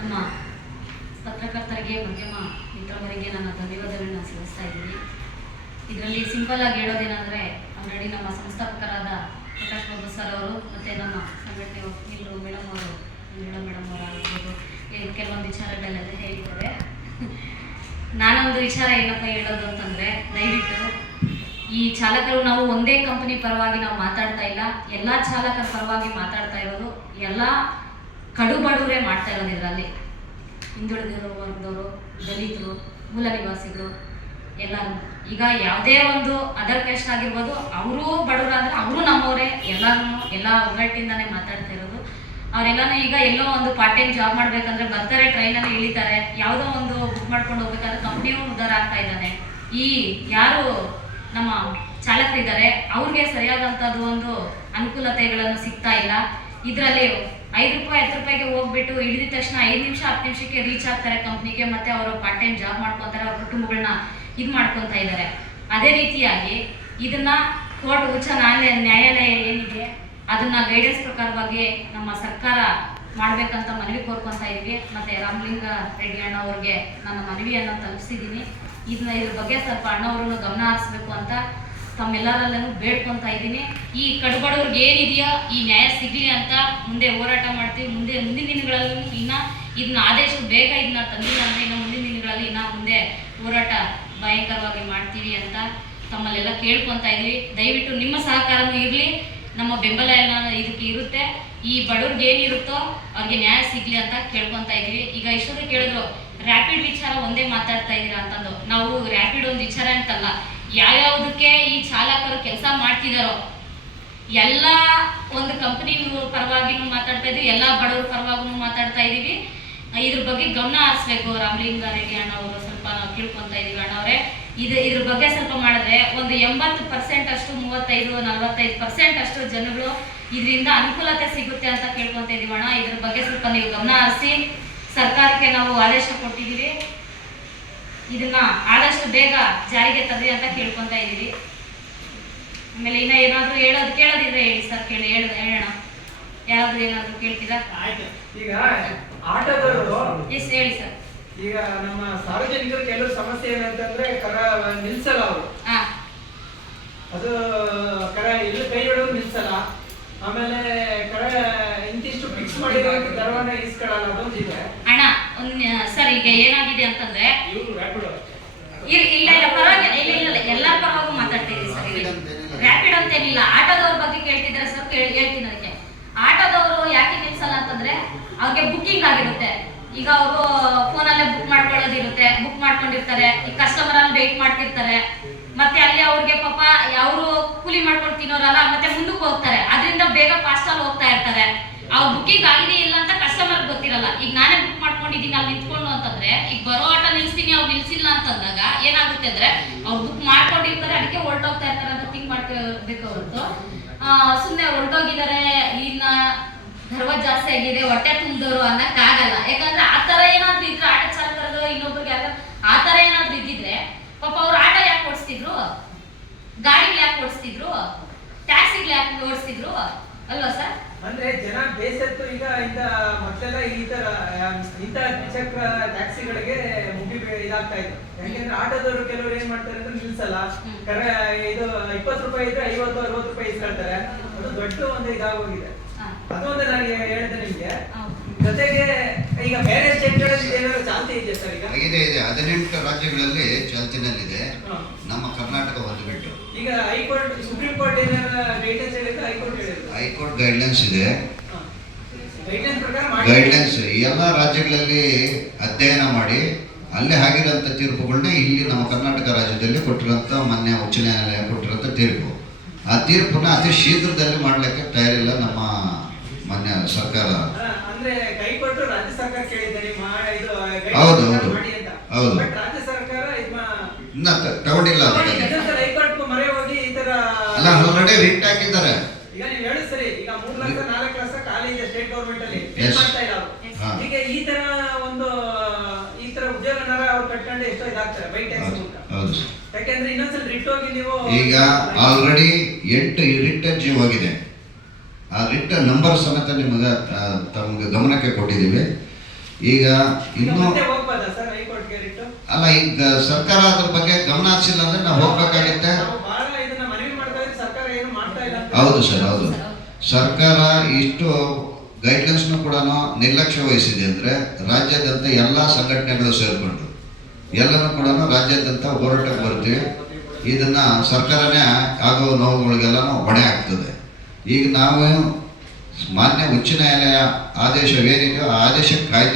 ನಮ್ಮ ಪತ್ರಕರ್ತರಿಗೆ ಮಾಧ್ಯಮ ಮಿತ್ರರಿಗೆ ನನ್ನ ಧನ್ಯವಾದಗಳನ್ನ ಸಲ್ಲಿಸ್ತಾ ಇದ್ದೀನಿ. ಇದರಲ್ಲಿ ಸಿಂಪಲ್ ಆಗಿ ಹೇಳೋದೇನೆಂದರೆ, ಆಲ್ರೆಡಿ ನಮ್ಮ ಸಂಸ್ಥಾಪಕರಾದ ಪ್ರಕಾಶ್ ಬಾಬು ಸರ್ ಅವರು ಮತ್ತು ನಮ್ಮ ಸಂಘಟನೆ ವಕೀಲರು ಮೇಡಮ್ ಅವರು ಆಗಿರ್ಬೋದು, ಕೆಲವೊಂದು ವಿಚಾರಗಳೆಲ್ಲ ಹೇಳಿದ್ದಾರೆ. ನಾನೊಂದು ವಿಚಾರ ಏನಪ್ಪ ಹೇಳೋದು ಅಂತಂದರೆ, ದಯವಿಟ್ಟು ಈ ಚಾಲಕರು, ನಾವು ಒಂದೇ ಕಂಪನಿ ಪರವಾಗಿ ನಾವು ಮಾತಾಡ್ತಾ ಇಲ್ಲ, ಎಲ್ಲ ಚಾಲಕರ ಪರವಾಗಿ ಮಾತಾಡ್ತಾ ಇರೋದು. ಎಲ್ಲ ಕಡುಬಡವರೇ ಮಾಡ್ತಾ ಇರೋದು ಇದರಲ್ಲಿ. ಹಿಂದುಳಿದಿರೋ ವರ್ಗದವರು, ದಲಿತರು, ಮೂಲ ನಿವಾಸಿಗಳು ಎಲ್ಲರೂ. ಈಗ ಯಾವುದೇ ಒಂದು ಅದರ್ ಕ್ಯಾಸ್ಟ್ ಆಗಿರ್ಬೋದು, ಅವರು ಬಡವರು ಅಂದರೆ ಅವರು ನಮ್ಮವರೇ. ಎಲ್ಲ ಒಗ್ಗಟ್ಟಿಂದಾನೇ ಮಾತಾಡ್ತಾ ಇರೋದು. ಅವರೆಲ್ಲನೂ ಈಗ ಎಲ್ಲೋ ಒಂದು ಪಾರ್ಟ್ ಟೈಮ್ ಜಾಬ್ ಮಾಡಬೇಕಂದ್ರೆ ಬರ್ತಾರೆ, ಟ್ರೈನಲ್ಲಿ ಇಳಿತಾರೆ, ಯಾವುದೋ ಒಂದು ಬುಕ್ ಮಾಡ್ಕೊಂಡು ಹೋಗ್ಬೇಕಾದ್ರೆ ಕಂಪ್ನಿಯೂ ಉದ್ಧಾರ ಆಗ್ತಾ ಇದ್ದಾನೆ. ಈ ಯಾರು ನಮ್ಮ ಚಾಲಕರಿದ್ದಾರೆ ಅವ್ರಿಗೆ ಸರಿಯಾದಂಥದ್ದು ಒಂದು ಅನುಕೂಲತೆಗಳನ್ನು ಸಿಗ್ತಾ ಇಲ್ಲ. ಇದರಲ್ಲಿ 5 ರೂಪಾಯಿ 10 ರೂಪಾಯಿಗೆ ಹೋಗ್ಬಿಟ್ಟು ಇಳಿದ ತಕ್ಷಣ 5 ನಿಮಿಷ 10 ನಿಮಿಷಕ್ಕೆ ರೀಚ್ ಆಗ್ತಾರೆ ಕಂಪ್ನಿಗೆ, ಮತ್ತೆ ಅವರು ಪಾರ್ಟ್ ಟೈಮ್ ಜಾಬ್ ಮಾಡ್ಕೊತಾರೆ, ಅವ್ರ ಕುಟುಂಬಗಳನ್ನ ಇದು ಮಾಡ್ಕೊತಾ ಇದ್ದಾರೆ. ಅದೇ ರೀತಿಯಾಗಿ ಇದನ್ನ ಕೋರ್ಟ್ ಉಚ್ಚ ನ್ಯಾಯಾಲಯ ಏನಿದೆ ಅದನ್ನ ಗೈಡೆನ್ಸ್ ಪ್ರಕಾರವಾಗಿ ನಮ್ಮ ಸರ್ಕಾರ ಮಾಡ್ಬೇಕಂತ ಮನವಿ ಕೋರ್ಕೊತಾ ಇದೀವಿ. ಮತ್ತೆ ರಾಮಲಿಂಗ ರೆಡ್ಡಿ ಅಣ್ಣ ಅವ್ರಿಗೆ ನನ್ನ ಮನವಿಯನ್ನು ತಲುಪಿಸಿದ್ದೀನಿ. ಇದ್ರ ಬಗ್ಗೆ ಸ್ವಲ್ಪ ಅಣ್ಣವ್ರನ್ನು ಗಮನ ಹರಿಸ್ಬೇಕು ಅಂತ ತಮ್ಮೆಲ್ಲರಲ್ಲೂ ಬೇಡ್ಕೊತಾ ಇದ್ದೀನಿ. ಈ ಕಡುಬಡವ್ರಿಗೆ ಏನಿದೆಯೋ ಈ ನ್ಯಾಯ ಸಿಗಲಿ ಅಂತ ಮುಂದೆ ಹೋರಾಟ ಮಾಡ್ತೀವಿ. ಮುಂದಿನ ದಿನಗಳಲ್ಲಿ ಇದನ್ನ ಆದಷ್ಟು ಬೇಗ ಇದನ್ನ ತಂದಿಲ್ಲ ಅಂದರೆ ಇನ್ನು ಮುಂದಿನ ದಿನಗಳಲ್ಲಿ ಮುಂದೆ ಹೋರಾಟ ಭಯಂಕರವಾಗಿ ಮಾಡ್ತೀವಿ ಅಂತ ತಮ್ಮಲ್ಲೆಲ್ಲ ಕೇಳ್ಕೊತಾ ಇದೀವಿ. ದಯವಿಟ್ಟು ನಿಮ್ಮ ಸಹಕಾರನೂ ಇರಲಿ, ನಮ್ಮ ಬೆಂಬಲ ಎಲ್ಲ ಇದಕ್ಕೆ ಇರುತ್ತೆ. ಈ ಬಡವ್ರಿಗೆ ಏನಿರುತ್ತೋ ಅವ್ರಿಗೆ ನ್ಯಾಯ ಸಿಗ್ಲಿ ಅಂತ ಕೇಳ್ಕೊತಾ ಇದೀವಿ. ಈಗ ಇಷ್ಟೊಂದು ಕೇಳಿದ್ರು ರ್ಯಾಪಿಡ್ ವಿಚಾರ ಒಂದೇ ಮಾತಾಡ್ತಾ ಇದ್ದೀರಾ ಅಂತಂದು. ನಾವು ರ್ಯಾಪಿಡ್ ಒಂದು ವಿಚಾರ ಅಂತಲ್ಲ, ಯಾವ್ಯಾವುದಕ್ಕೆ ಈ ಚಾಲಕರು ಕೆಲಸ ಮಾಡ್ತಿದಾರೋ ಎಲ್ಲ ಒಂದು ಕಂಪನಿ ಪರವಾಗಿನೂ ಮಾತಾಡ್ತಾ ಇದೀವಿ, ಎಲ್ಲ ಬಡವ್ರ ಪರವಾಗೂ ಮಾತಾಡ್ತಾ ಇದೀವಿ. ಇದ್ರ ಬಗ್ಗೆ ಗಮನ ಹರಿಸ್ಬೇಕು ರಾಮಲಿಂಗ ರೆಡ್ಡಿ ಅಣ್ಣ ಅವರು. ಸ್ವಲ್ಪ ನಾವು ಕೇಳ್ಕೊತಾ ಇದೀವಿ ಅಣ್ಣವ್ರೆ, ಇದ್ರ ಬಗ್ಗೆ ಸ್ವಲ್ಪ ಮಾಡಿದ್ರೆ ಒಂದು 80% ಅಷ್ಟು 35-45% ಅಷ್ಟು ಜನಗಳು ಇದರಿಂದ ಅನುಕೂಲತೆ ಸಿಗುತ್ತೆ ಅಂತ ಕೇಳ್ಕೊತಾ ಇದೀವಿ ಅಣ್ಣ. ಇದ್ರ ಬಗ್ಗೆ ಸ್ವಲ್ಪ ನೀವು ಗಮನ ಹರಿಸಿ. ಸರ್ಕಾರಕ್ಕೆ ನಾವು ಆದೇಶ ಕೊಟ್ಟಿದ್ದೀವಿ, ಇದನ್ನ ಆದಷ್ಟು ಬೇಗ ಜಾರಿಗೆ ತರ್ರಿ ಅಂತ ಕೇಳ್ಕೊತಾ ಇದೀವಿ. ಆಮೇಲೆ ಇನ್ನ ಏನಾದ್ರು ಕೇಳೋದಿದ್ರೆ ಹೇಳಿ ಸರ್, ಹೇಳೋಣ. ಯಾರಾದ್ರೂ ಏನಾದ್ರು ಕೇಳ್ತೀರಾ? ಈಗ ಆಟೋದವರು ಎಸ್ ಹೇಳಿ ಸರ್. ಈಗ ನಮ್ಮ ಸಾರ್ವಜನಿಕರು ಕೆಲವು ಸಮಸ್ಯೆ ಏನಂತಂದ್ರೆ ಕರ ನಿಲ್ಸಲ್ಲ ಅವರು. ಅದು ಕರ ಎಲ್ಲೂ ಕೈ ಹಿಡಿದು ನಿಲ್ಸಲ್ಲ. ಆಮೇಲೆ ಕರ ಇಂತಿಷ್ಟು ಫಿಕ್ಸ್ ಮಾಡಿರೋ ದರವನ್ನ ಇಸ್ಕೊಳ್ಳಲ್ಲ, ಅದೊಂದಿದೆ ಅಣ್ಣ. ಸರ್ ಈಗ ಏನಾಗಿದೆ ಅಂತಂದ್ರೆ, ಇಲ್ಲ ಪರವಾಗಿಲ್ಲ, ಎಲ್ಲರ ಪರವಾಗೂ ಮಾತಾಡ್ತೀವಿ ಸರ್. ರ್ಯಾಪಿಡ್ ಅಂತೇನಿಲ್ಲ, ಆಟೋದವ್ರ ಬಗ್ಗೆ ಕೇಳ್ತಿದ್ರೆ ಸರ್ ಹೇಳ್ತೀನಿ. ಅದಕ್ಕೆ ಆಟೋದವರು ಯಾಕೆ ನಿಲ್ಸಲ್ಲ ಅಂತಂದ್ರೆ ಅವ್ರಿಗೆ ಬುಕ್ಕಿಂಗ್ ಆಗಿರುತ್ತೆ. ಈಗ ಅವರು ಫೋನಲ್ಲೇ ಬುಕ್ ಮಾಡ್ಕೊಳ್ಳೋದಿರುತ್ತೆ, ಬುಕ್ ಮಾಡ್ಕೊಂಡಿರ್ತಾರೆ, ಈ ಕಸ್ಟಮರ್ ಅಲ್ಲಿ ವೇಟ್ ಮಾಡ್ತಿರ್ತಾರೆ. ಮತ್ತೆ ಅಲ್ಲಿ ಅವ್ರಿಗೆ ಪಾಪ ಅವರು ಕೂಲಿ ಮಾಡ್ಕೊಂಡು ತಿನ್ನೋರಲ್ಲ, ಮತ್ತೆ ಮುಂದಕ್ಕೆ ಹೋಗ್ತಾರೆ. ಅದರಿಂದ ಬೇಗ ಫಾಸ್ಟ್ ಅಲ್ಲಿ ಹೋಗ್ತಾ ಇರ್ತಾರೆ. ಅವ್ರ ಬುಕ್ಕಿಂಗ್ ಆಗಿದೆ ಇಲ್ಲ ಅಂತ ಕಸ್ಟಮರ್ ಗೊತ್ತಿರಲ್ಲ. ಈಗ ನಾನೇ ಬುಕ್ ಮಾಡ್ಕೊಂಡಿದ್ದೀನಿ ಅಲ್ಲಿ ನಿಂತ್ಕೊಂಡು ಅಂತಂದ್ರೆ, ಈಗ ಬರೋ ಆಟ ನಿಲ್ಸ್ತೀನಿ, ಅವ್ರು ನಿಲ್ಸಿಲ್ಲ ಅಂತಂದಾಗ ಏನಾಗುತ್ತೆ ಅಂದ್ರೆ ಅವ್ರು ಬುಕ್ ಮಾಡ್ಕೊಂಡಿರ್ತಾರೆ, ಅದಕ್ಕೆ ಹೊರಟೋಗ್ತಾ ಇರ್ತಾರೆ ಅಂತ ಥಿಂಕ್ ಮಾಡ್ಕೋಬೇಕು ಹೊರತು ಸುಮ್ಮನೆ ಹೊರಟೋಗಿದ್ದಾರೆ ಇನ್ನ ಧರ್ಮ ಜಾಸ್ತಿ ಆಗಿದೆ ಹೊಟ್ಟೆ ತುಂಬಿದವರು ಅನ್ನಕ್ಕಾಗಲ್ಲ. ಯಾಕಂದ್ರೆ ಆ ತರ ಏನಾದ್ರು ಇದ್ರೆ ಆಟೋ ಚಾಲಕರು ಇನ್ನೊಬ್ರಿಗೆ ಆ ತರ ಏನಾದ್ರು ಇದ್ದಿದ್ರೆ ಪಾಪ ಅವ್ರು ಆಟೋ ಯಾಕೆ ಓಡಿಸ್ತಿದ್ರು, ಗಾಡಿಗಳು ಯಾಕೆ ಓಡಿಸ್ತಿದ್ರು, ಟ್ಯಾಕ್ಸಿಗಳು ಯಾಕೆ ಓಡಿಸ್ತಿದ್ರು ಅಲ್ವಾ ಸರ್? ಅಂದ್ರೆ ಜನ ಬೇಸತ್ತು ಈಗ ಮೊದಲೆಲ್ಲ ಇಂಥ ದ್ವಿಚಕ್ರ ಟ್ಯಾಕ್ಸಿಗಳಿಗೆ ಇದಾಗ್ತಾ ಇತ್ತು. ಯಾಕೆಂದ್ರೆ ಆಟೋದವರು ಕೆಲವರು ಏನ್ ಮಾಡ್ತಾರೆ ಅಂದ್ರೆ ನಿಲ್ಸಲ್ಲ, ಇದು 20 ರೂಪಾಯಿ ಇದ್ರೆ 50-60 ರೂಪಾಯಿ ಇಸ್ಕೊಳ್ತಾರೆ. ಅದು ದೊಡ್ಡ ಒಂದು ಇದಾಗೋಗಿದೆ. ಅದೊಂದು ನನಗೆ ಹೇಳಿದೆ ನಿಮ್ಗೆ. ಜೊತೆಗೆ ಈಗ ಬೇರೆ ಸ್ಟೇಟ್ಗಳಲ್ಲಿ ಏನಾದ್ರು ಚಾಲ್ತಿ ಇದೆ ಸರ್? ಈಗ ಇದೆ 18 ರಾಜ್ಯಗಳಲ್ಲಿ ಚಾಲ್ತಿನಲ್ಲಿದೆ, ನಮ್ಮ ಕರ್ನಾಟಕ ಒಂದು ಬಿಟ್ಟು. ಈಗ ಹೈಕೋರ್ಟ್ ಸುಪ್ರೀಂ ಕೋರ್ಟ್ ಗೈಡ್ಲೈನ್ಸ್ ಹೇಳಿದ್ರೆ ಹೈಕೋರ್ಟ್ ಗೈಡ್ಲೈನ್ಸ್ ಇದೆ. ಪ್ರಕಾರ ಗೈಡ್ಲೈನ್ಸ್ ಎಲ್ಲ ರಾಜ್ಯಗಳಲ್ಲಿ ಅಧ್ಯಯನ ಮಾಡಿ ಅಲ್ಲೇ ಆಗಿರೋಂಥ ತೀರ್ಪುಗಳನ್ನ ಇಲ್ಲಿ ನಮ್ಮ ಕರ್ನಾಟಕ ರಾಜ್ಯದಲ್ಲಿ ಕೊಟ್ಟಿರೋಂಥ ಮಾನ್ಯ ಉಚ್ಚ ನ್ಯಾಯಾಲಯ ಕೊಟ್ಟಿರೋಂಥ ತೀರ್ಪು. ಆ ತೀರ್ಪನ್ನ ಅತಿ ಶೀಘ್ರದಲ್ಲಿ ಮಾಡಲಿಕ್ಕೆ ತಯಾರಿಲ್ಲ ನಮ್ಮ ಮಾನ್ಯ ಸರ್ಕಾರ. ಅಂದ್ರೆ ಕೈ ಕೊಟ್ಟು ರಾಜ್ಯ ಸರ್ಕಾರ ಕೇಳಿದ್ದಾರೆ ಹೌದು ರಾಜ್ಯ ಸರ್ಕಾರ ಇನ್ನ ತಗೊಂಡಿಲ್ಲ. ಹೈಕೋರ್ಟ್ ಮೊರೆ ಹೋಗಿ ಈ ತರ ಅಲ್ಲ, ಆಲ್ರೆಡಿ ರಿಟ್ ಹಾಕಿದ್ದಾರೆ. ಈಗ ನೀವು ಹೇಳಿ ಸರಿ, ಈಗ 3 ಲಕ್ಷ 4 ಲಕ್ಷ ಖಾಲಿ ಇದೆ ಸ್ಟೇಟ್ ಗವರ್ಮೆಂಟ್ ಅಲ್ಲಿ, ಮಾಡ್ತಾ ಇಲ್ಲ ಅವರು. ಈಗ ಈ ತರ ಉದ್ಯೋಗನಾರ ಅವ್ರು ಕಟ್ಕೊಂಡು ಎಷ್ಟೋ ಇದಾಗ್ತಾರೆ ಬೈ ಟ್ಯಾಕ್ಸ್ ಮೂಲಕ. ಯಾಕೆಂದ್ರೆ ಇನ್ನೊಂದ್ಸಲ ರಿಟ್ ಹೋಗಿ ನೀವು ಈಗ ಆಲ್ರೆಡಿ 8 ರಿಟ್ ಅರ್ಜಿ ಹೋಗಿದೆ. ಆ ರಿಟ್ ನಂಬರ್ ಸಮೇತ ನಿಮಗೆ ತಮಗೆ ಗಮನಕ್ಕೆ ಕೊಟ್ಟಿದ್ದೀವಿ. ಈಗ ಈಗ ಇನ್ನೂ ಮತ್ತೆ ಹೋಗ್ಬೋದಾ ಸರ್ ಹೈಕೋರ್ಟ್ಗೆ ರಿಟ್ಟು? ಅಲ್ಲ, ಈಗ ಸರ್ಕಾರ ಅದ್ರ ಬಗ್ಗೆ ಗಮನ ಹರಿಸಿಲ್ಲ ಅಂದ್ರೆ ನಾವು ಹೋಗ್ಬೇಕಾಗತ್ತೆ. ನಾವು ಬಹಳ ಇದನ್ನ ಮನವಿ ಮಾಡ್ತಾ ಇದ್ರೆ ಸರ್ಕಾರ ಏನು ಮಾಡ್ತಾ ಇಲ್ಲ ಅಂತ. ಹೌದು ಸರ್, ಹೌದು. ಸರ್ಕಾರ ಇಷ್ಟು ಗೈಡ್ಲೈನ್ಸ್ನು ಕೂಡ ನಿರ್ಲಕ್ಷ್ಯ ವಹಿಸಿದೆ ಅಂದರೆ ರಾಜ್ಯಾದ್ಯಂತ ಎಲ್ಲ ಸಂಘಟನೆಗಳು ಸೇರಿಕೊಂಡು ಎಲ್ಲನೂ ಕೂಡ ರಾಜ್ಯಾದ್ಯಂತ ಹೋರಾಟಕ್ಕೆ ಬರ್ತೀವಿ. ಇದನ್ನು ಸರ್ಕಾರನೇ ಆಗೋ ನೋವುಗಳಿಗೆಲ್ಲನೂ ಹೊಣೆ ಆಗ್ತದೆ. ಈಗ ನಾವು ಮಾನ್ಯ ಉಚ್ಚ ನ್ಯಾಯಾಲಯ ಆದೇಶವೇನಿದೆಯೋ ಆ ಆದೇಶಕ್ಕೆ ಕಾಯ್ತೀವಿ.